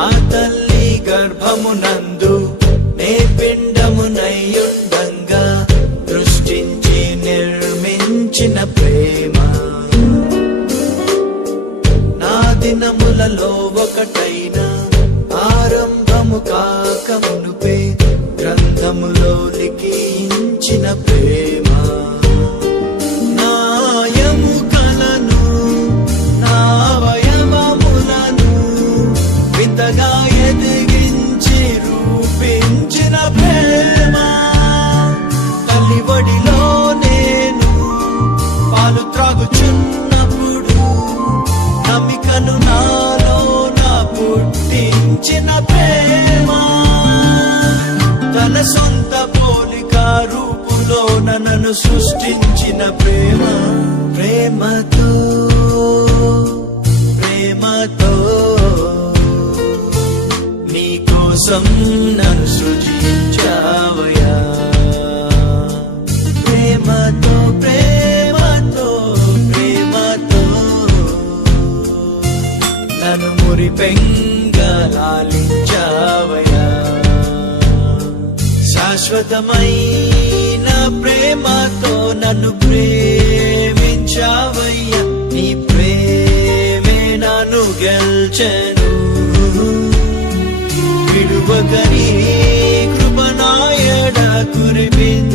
నా తల్లి గర్భమునందు నే పిండమునయ్యుండంగా సృష్టించి నిర్మించిన ప్రేమ, నా దినములలో ఒకటైన ఆరంభము కాక మునుపే గ్రంథములో లిఖించిన ప్రేమ, నా ఎముకలను నా అవయవములను వింతగా ఎదిగించి రూపించిన ప్రేమ, తల్లివడిలో నేను పాలు త్రాగుచున్నప్పుడు నమ్మికను నాలో నా పుట్టించిన ప్రేమ, తన సొంత పోలిక రూపులో నన్ను సృష్టించిన ప్రేమ, ప్రేమతో ప్రేమతో నీ కోసం నన్ను సృజించావయ్యా, ప్రేమతో ప్రేమతో ప్రేమతో నన్ను మురిపెంగా లాలించావయ్యా, శాశ్వతమైన ప్రేమతో నన్ను ప్రేమించావయ్యా, నీ ప్రేమే నన్ను గెల్చెను, విడువక నీ కృప నా ఎడ కురిపించావయ్యా.